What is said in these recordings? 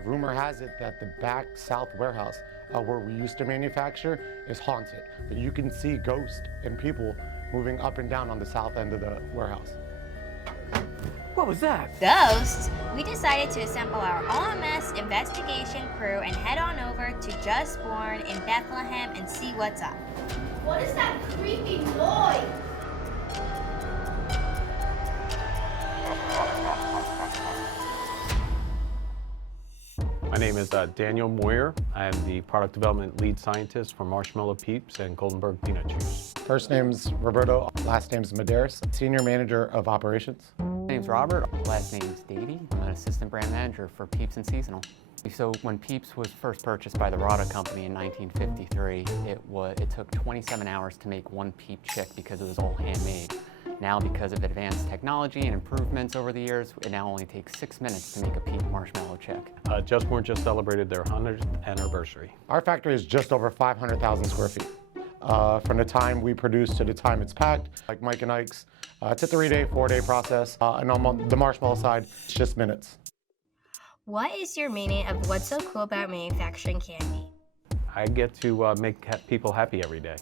Rumor has it that the back south warehouse where we used to manufacture is haunted, but you can see ghosts and people moving up and down on the south end of the warehouse. What was that? Ghosts? We decided to assemble our OMS investigation crew and head on over to Just Born in Bethlehem and see what's up. What is that creepy noise? My name is Daniel Moyer. I am the product development lead scientist for Marshmallow Peeps and Goldenberg Peanut Juice. First name's Roberto, last name's Medeiros, Senior Manager of Operations. My name's Robert, last name's Davey. I'm an assistant brand manager for Peeps and Seasonal. So when Peeps was first purchased by the Rada company in 1953, it took 27 hours to make one Peep chick because it was all handmade. Now, because of advanced technology and improvements over the years, it now only takes 6 minutes to make a Peep marshmallow chick. Just Born just celebrated their 100th anniversary. Our factory is just over 500,000 square feet. From the time we produce to the time it's packed, like Mike and Ike's, it's a 3-day, 4-day process. And on the marshmallow side, it's just minutes. What is your meaning of what's so cool about manufacturing candy? I get to make people happy every day.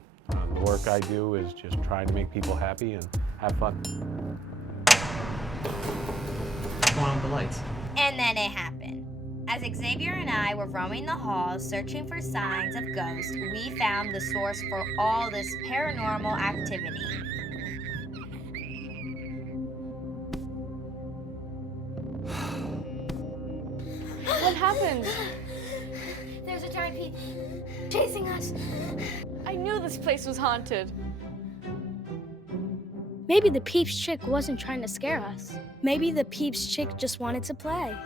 The work I do is just trying to make people happy and have fun. What's going on with the lights? And then it happened. As Xavier and I were roaming the halls searching for signs of ghosts, we found the source for all this paranormal activity. What happened? There's a giant peep chasing us. I knew this place was haunted. Maybe the Peeps chick wasn't trying to scare us. Maybe the Peeps chick just wanted to play.